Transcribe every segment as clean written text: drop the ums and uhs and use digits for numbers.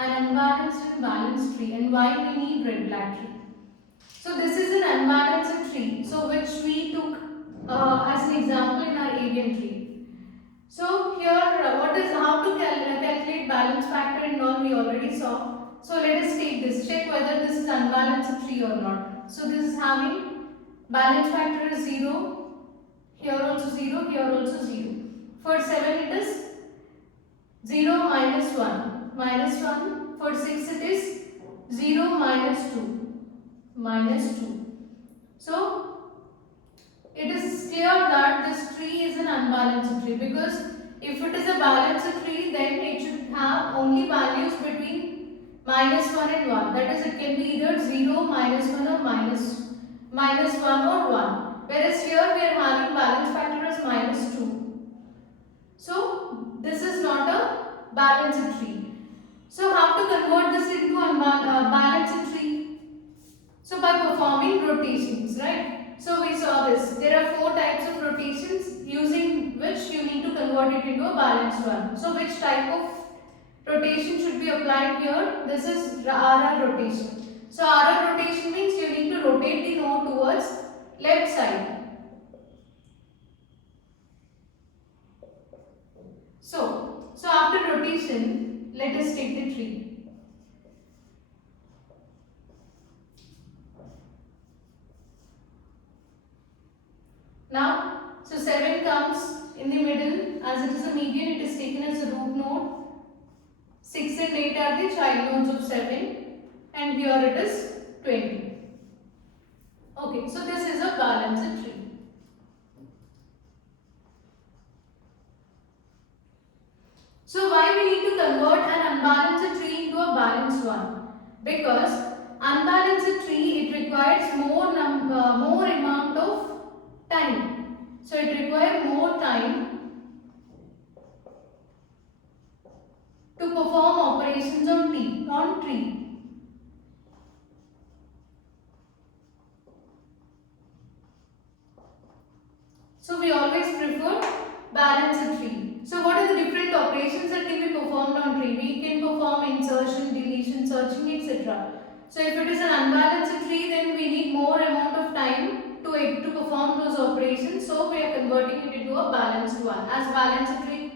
an unbalanced and balanced tree, and why we need red black tree. So this is an unbalanced tree, so which we took as an example in our avian tree. So here what is how to calculate balance factor and all we already saw. So let us take this, check whether this is unbalanced tree or not. So this is having balance factor is 0, here also 0, here also 0. For 7 it is 0 minus 1, minus 1. For 6 it is 0 minus 2, minus 2. So it is clear that this tree is an unbalanced tree, because if it is a balanced tree then it should have only values between minus 1 and 1. That is, it can be either 0, minus 1 or minus 1 or 1. Whereas here we are having balance factor as minus 2. So this is not a balanced tree. So how to convert this into a balanced tree? So by performing rotations, right? So we saw this. There are 4 types of rotations using which you need to convert it into a balanced one. So which type of rotation should be applied here? This is RR rotation. So RR rotation means you need to rotate the node towards left side. So after rotation, let us take the tree. Now, so 7 comes in the middle. As it is a median, it is taken as a root node. 6 and 8 are the child nodes of 7, and here it is 20. Okay, so this is a balanced tree. So why we need to convert an unbalanced tree into a balanced one? Because unbalanced tree, it requires more amount of time. So it requires more time to perform operations on tree. So we always prefer balanced tree. So what are the different operations that can be performed on tree? We can perform insertion, deletion, searching, etc. So if it is an unbalanced tree, then we need more amount of time to perform those operations. So we are converting it into a balanced one. As balanced tree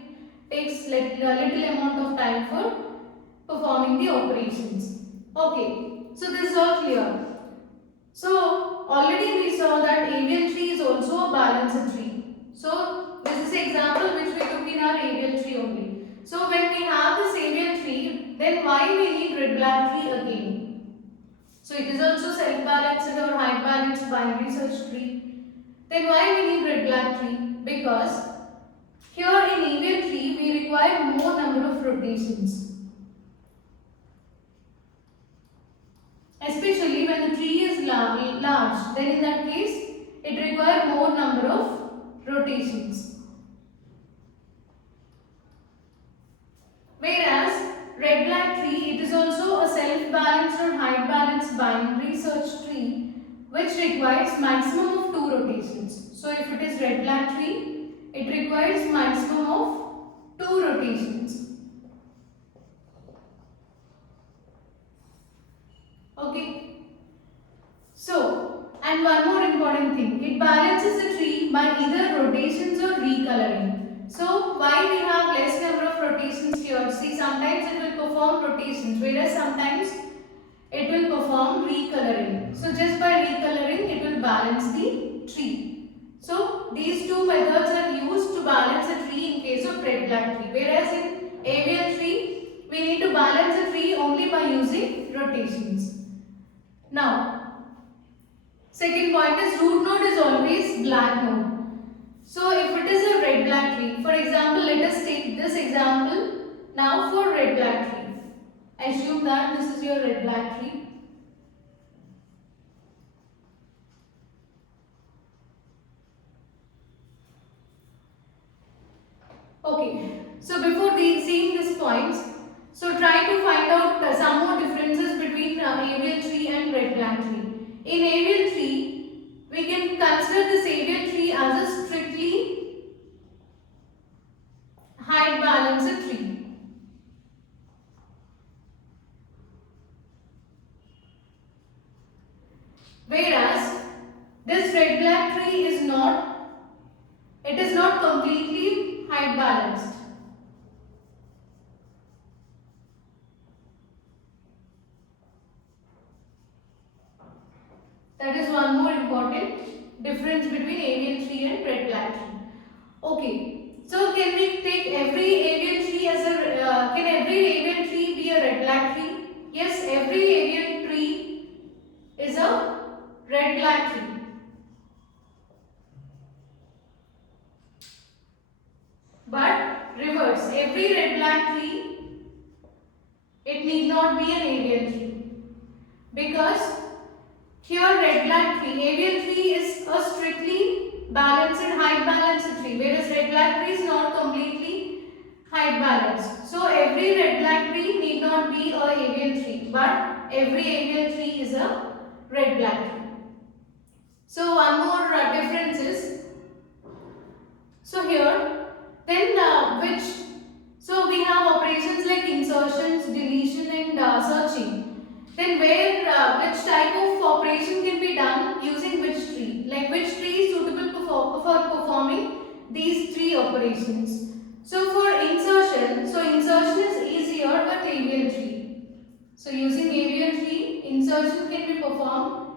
takes little amount of time for performing the operations. Okay, so this is all clear. So already we saw that avial tree is also a balanced tree. So this is the example which we took in our avial tree only. So when we have this avial tree, then why we need red black tree again? So it is also self-balanced or high-balanced binary search tree. Then why we need red black tree? Because here in avial tree we require more number of rotations. Especially when the tree is large, then in that case it requires more number of rotations. Whereas red black tree, it is also a self-balanced or high-balanced binary search tree which requires maximum of 2 rotations. So if it is red black tree, it requires maximum of 2 rotations. Okay. So, and one more important thing, it balances the tree by either rotations or recoloring. So, why we have less number of rotations here? See, sometimes it will perform rotations, whereas sometimes it will perform recoloring. So, just by recoloring, it will balance the tree. So, these two methods are used to balance a tree in case of red black tree. Whereas in avian tree, we need to balance a tree only by using rotations. Now, second point is root node is always black node. So if it is a red black tree, for example, let us take this example now for red black tree. Assume that this is your red black tree. Okay, so before seeing these points, so try to find out some more differences between avial tree and red black tree. In avial tree, we can consider this avial tree as a strictly height balanced tree. Whereas this red black tree is not, it is not completely height balanced. That is one more important difference between avian tree and red black tree. Okay, so can we take every avian tree as a, can every avian tree be a red black tree? Yes, every avian tree is a red black tree. But reverse, every red black tree, it need not be an avian tree. Because here red black tree, avian tree is a strictly balanced height balanced tree, whereas red black tree is not completely height balanced. So every red black tree need not be a avian tree, but every avian tree is a red black tree. So one more difference is, so here then which, so we have operations like insertions, deletion and searching. Then where which type of operation can be done using which tree? Like which tree is suitable for performing these three operations? So for insertion, so insertion is easier with avian tree. So using avian tree, insertion can be performed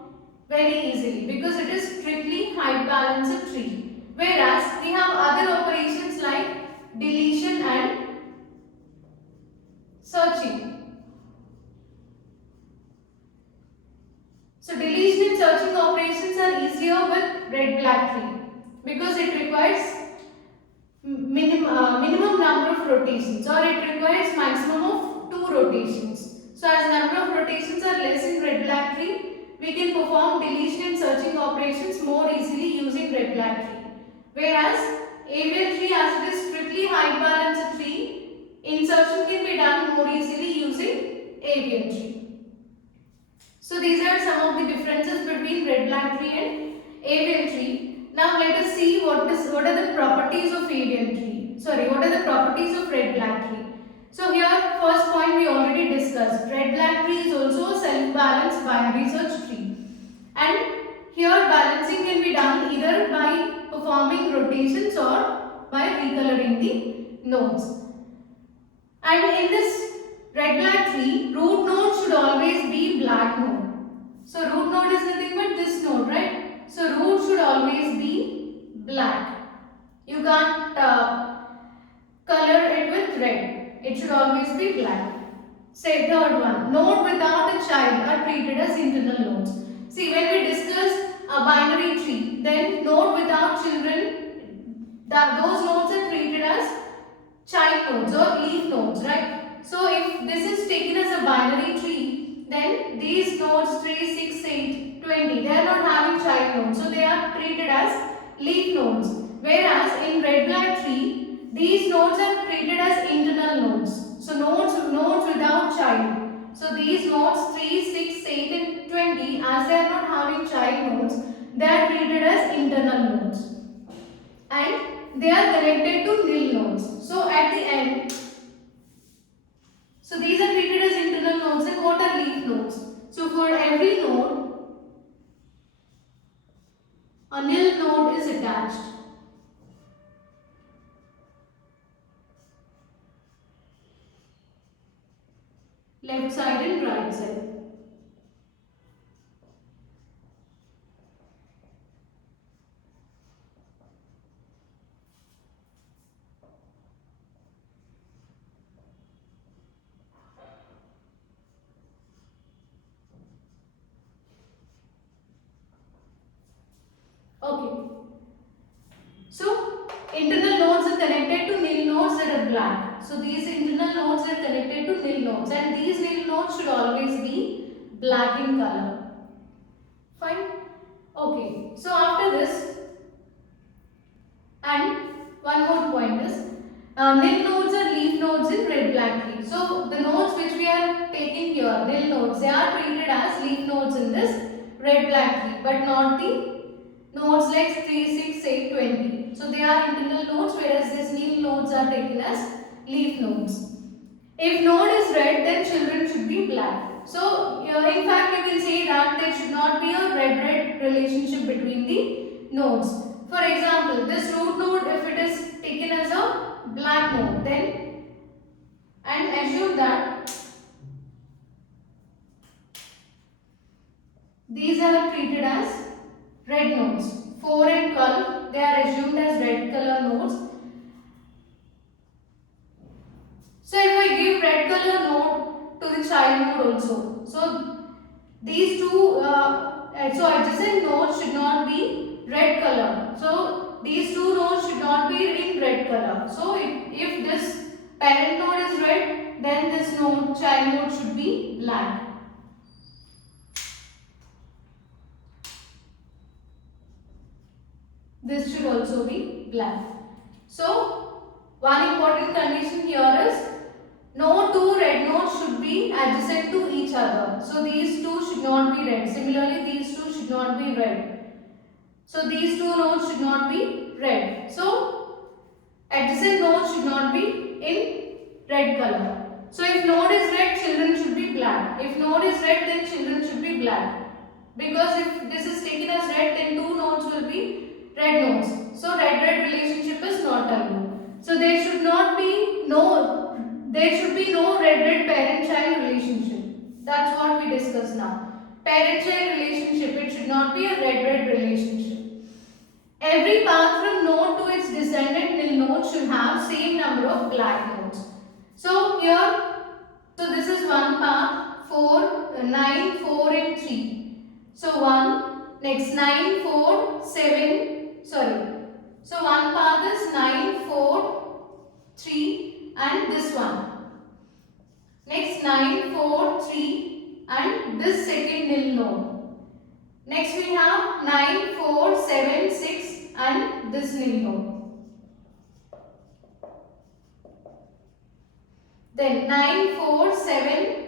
very easily because it is strictly height balanced tree. Whereas we have other operations like deletion and searching. So deletion and searching operations are easier with red black tree because it requires minimum number of rotations, or it requires maximum of 2 rotations. So as number of rotations are less in red black tree, we can perform deletion and searching operations more easily using red black tree. Whereas avian tree, as it is strictly height balanced tree, insertion can be done more easily using avian tree. So these are some of the differences between red black tree and avian tree. Now let us see what are the properties of avian tree. Sorry, what are the properties of red black tree? So here first point we already discussed. Red black tree is also a self-balanced binary search tree. And here balancing can be done either by performing rotations or by recoloring the nodes. And in this red black tree, root node should always be black node. So root node is nothing but this node, right? So root should always be black. You can't color it with red. It should always be black. Say third one, node without a child are treated as internal nodes. See, when we discuss a binary tree, then node without children, those nodes are treated as child nodes or leaf nodes, right? So if this is taken as a binary tree, then these nodes 3, 6, 8, 20, they are not having child nodes, so they are treated as leaf nodes. Whereas in red black tree, these nodes are treated as internal nodes. So nodes without child. So these nodes 3, 6, 8 and 20, as they are not having child nodes, they are treated as internal nodes. And they are connected to nil nodes. So at the end, so these are treated as internal nodes, and what are leaf nodes? So for every node, a nil node is attached. Left side and right side. Okay. So internal nodes are connected to nil nodes that are black. So these internal nodes are connected to nil nodes, and these nil nodes should always be black in color. Fine. Okay. So after this, and one more point is, nil nodes are leaf nodes in red black tree. So the nodes which we are taking here, nil nodes, they are treated as leaf nodes in this red black tree, but not the nodes like 3, 6, 8, 20. So they are internal nodes, whereas these nil nodes are taken as leaf nodes. If node is red, then children should be black. So in fact you can say that there should not be a red-red relationship between the nodes. For example, this root node, if it is taken as a black node, then and assume that these are treated as red nodes. 4 and 12, they are assumed as red color nodes. So if I give red color node to the child node also, so these two, so adjacent nodes should not be red color. So these two nodes should not be in red color. So if this parent node is red, then this node, child node, should be black. This should also be black. So one important condition here is no two red nodes should be adjacent to each other. So these two should not be red. Similarly, these two should not be red. So these two nodes should not be red. So adjacent nodes should not be in red color. So if node is red, children should be black. If node is red, then children should be black. Because if this is taken as red, then two nodes will be red nodes. So red-red relationship is not allowed. So there should be no red-red parent-child relationship. That's what we discussed now. Parent-child relationship, it should not be a red-red relationship. Every path from node to its descendant nil node should have same number of black nodes. So here, so this is one path, 4, 9, 4 and 3. So 1, next 9, 4, 7, sorry. So one path is 9, 4, 3 and this one. Next 9, 4, 3 and this second nil node. Next we have 9, 4, 7, 6 and this nil node. Then 9, 4, 7,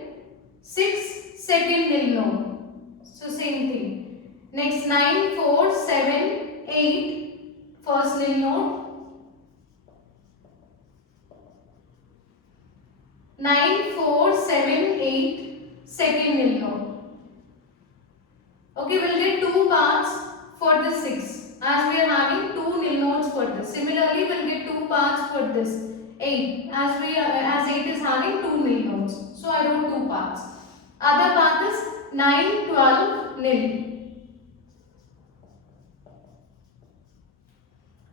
6 second nil node. So same thing. Next 9, 4, 7, 8 first nil node. 9, 4, 7, 8 second nil node. Okay, we'll get two paths for this 6 as we are having two nil nodes for this. Similarly, we'll get two paths for this 8 as 8 is having two nil nodes. So I wrote two paths. Other path is 9, 12 nil.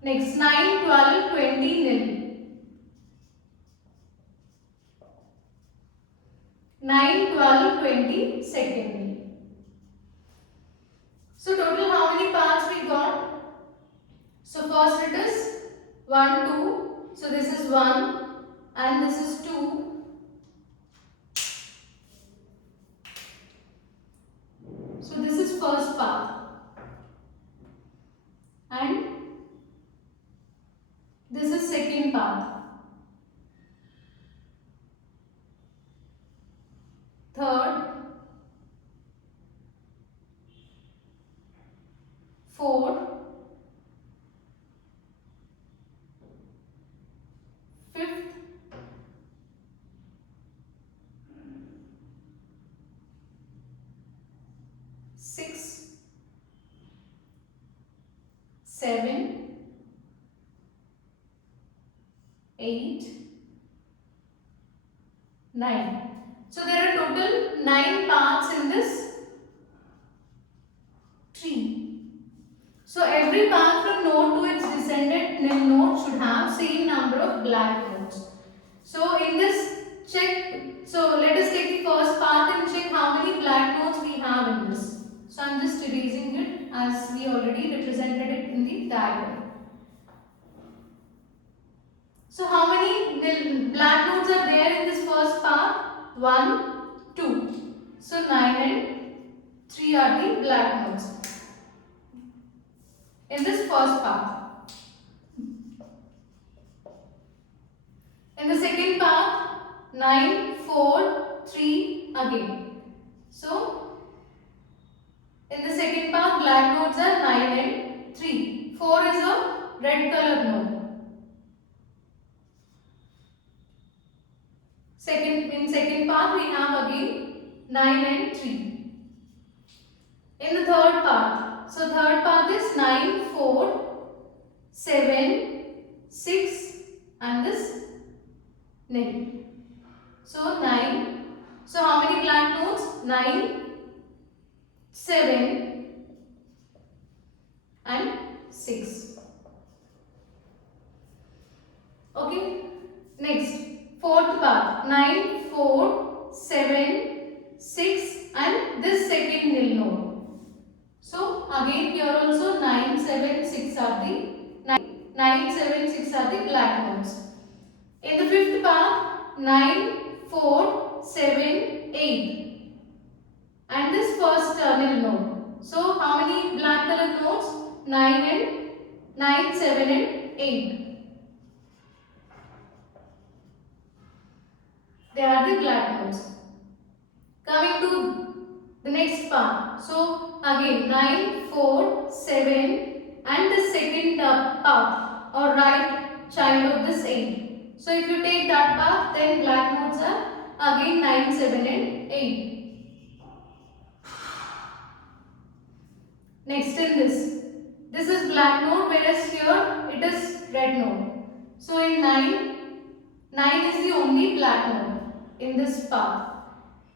Next 9, 12, 20 nil. 9, 12, 20 second nil. So total how many paths we got? So first it is 1, 2. So this is 1 and this is 2. So this is first path. And this is second path. Third, fourth, fifth, sixth, 7, 8, 9. So there are total 9 paths in this tree. So every path from node to its descendant nil node should have same number of black nodes. So in this check, so let us take the first path and check how many black nodes we have in this. So I am just erasing it as we already represented it in the diagram. So how many black nodes are there in this first path? 1, 2. So 9 and 3 are the black nodes in this first path. In the second path, 9, 4, 3 again. So in the second path, black nodes are 9 and 3. 4 is a red color node. In second path we have again 9 and 3. in the third path. So third path is 9, 4, 7, 6 and this nil. So 9. So how many black notes? 9, 7 and 6. Okay. Next, fourth path 9, 4, 7, 6 and this second nil node. So again here also 9, 7, 6 are the 9, 7, 6 are the black nodes. In the fifth path 9, 4, 7, 8 and this first nil node. So how many black colored nodes? 9, 7 and 8. They are the black nodes. Coming to the next part. So again 9, 4, 7 and the second path or right child of this 8. So if you take that path, then black nodes are again 9, 7 and 8. Next in this is black node, whereas here it is red node. So in 9 is the only black node in this path.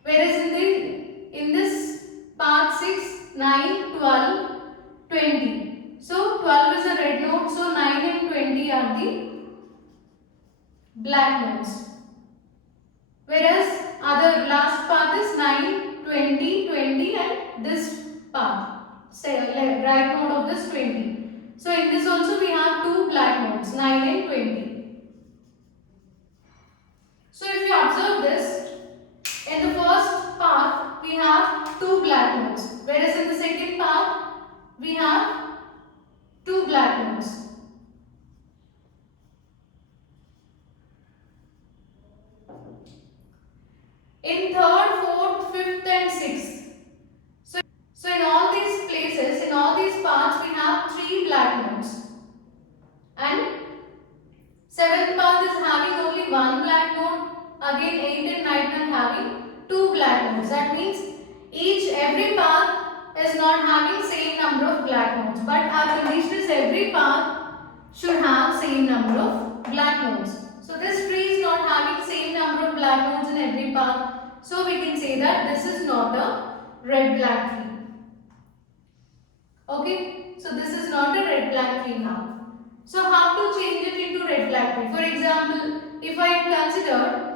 Whereas in this path 6, 9, 12, 20. So 12 is a red node, so 9 and 20 are the black nodes. Whereas other last path is 9, 20, 20 and this path. Say right node of this 20. So in this also we have two black nodes, 9 and 20. So if you observe this, in the first path we have two black nodes, whereas in the second path we have two black nodes. In third, fourth, fifth and sixth. So in all these places, in all these paths we have three black nodes. And seventh path is having only one black node. Again 8 and 9 are having two black nodes. That means every path is not having same number of black nodes. But our condition is every path should have same number of black nodes. So this tree is not having same number of black nodes in every path. So we can say that this is not a red black tree. Okay, so this is not a red black tree now. So how to change it into red black tree? For example, if I consider,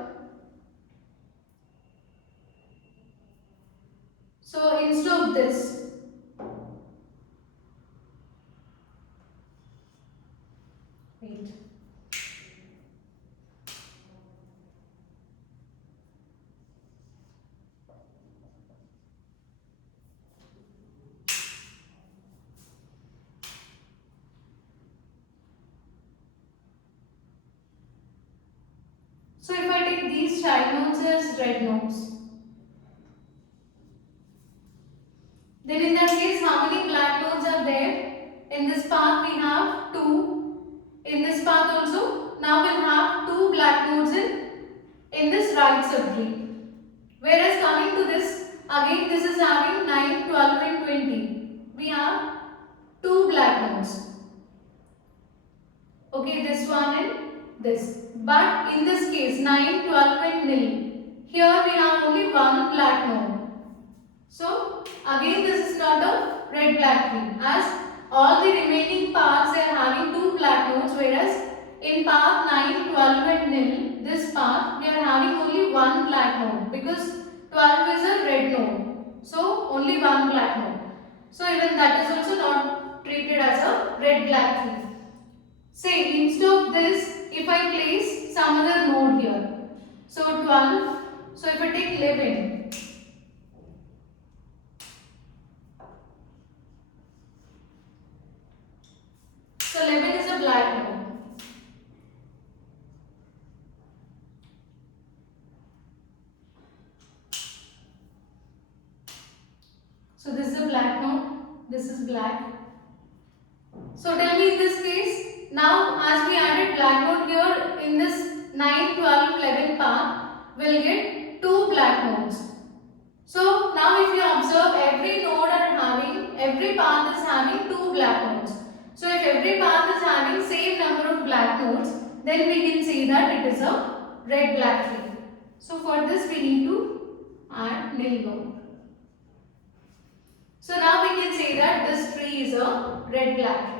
so instead of this, wait. So if I take these child nodes as red nodes, then in that case how many black nodes are there? In this path we have 2. In this path also now we'll have 2 black nodes in this right subtree. Whereas coming to this, again this is having 9, 12 and 20. We have 2 black nodes. Okay, this one and this. But in this case 9, 12 and nil. Here we have only one black node. So again this is not a red black tree, as all the remaining paths are having 2 black nodes, whereas in path 9, 12 and nil, this path we are having only one black node, because 12 is a red node. So only one black node. So even that is also not treated as a red black tree. Say instead of this, if I place some other node here. So 12, so if I take 11. So 11 is a black node. So this is a black node, this is black. So tell me in this case, now as we added black node here in this 9, 12, 11 path, we'll get 2 black nodes. So now if you observe, every path is having two black nodes. So if every path is having same number of black nodes, then we can say that it is a red black tree. So for this we need to add nil node. So now we can say that this tree is a red black tree.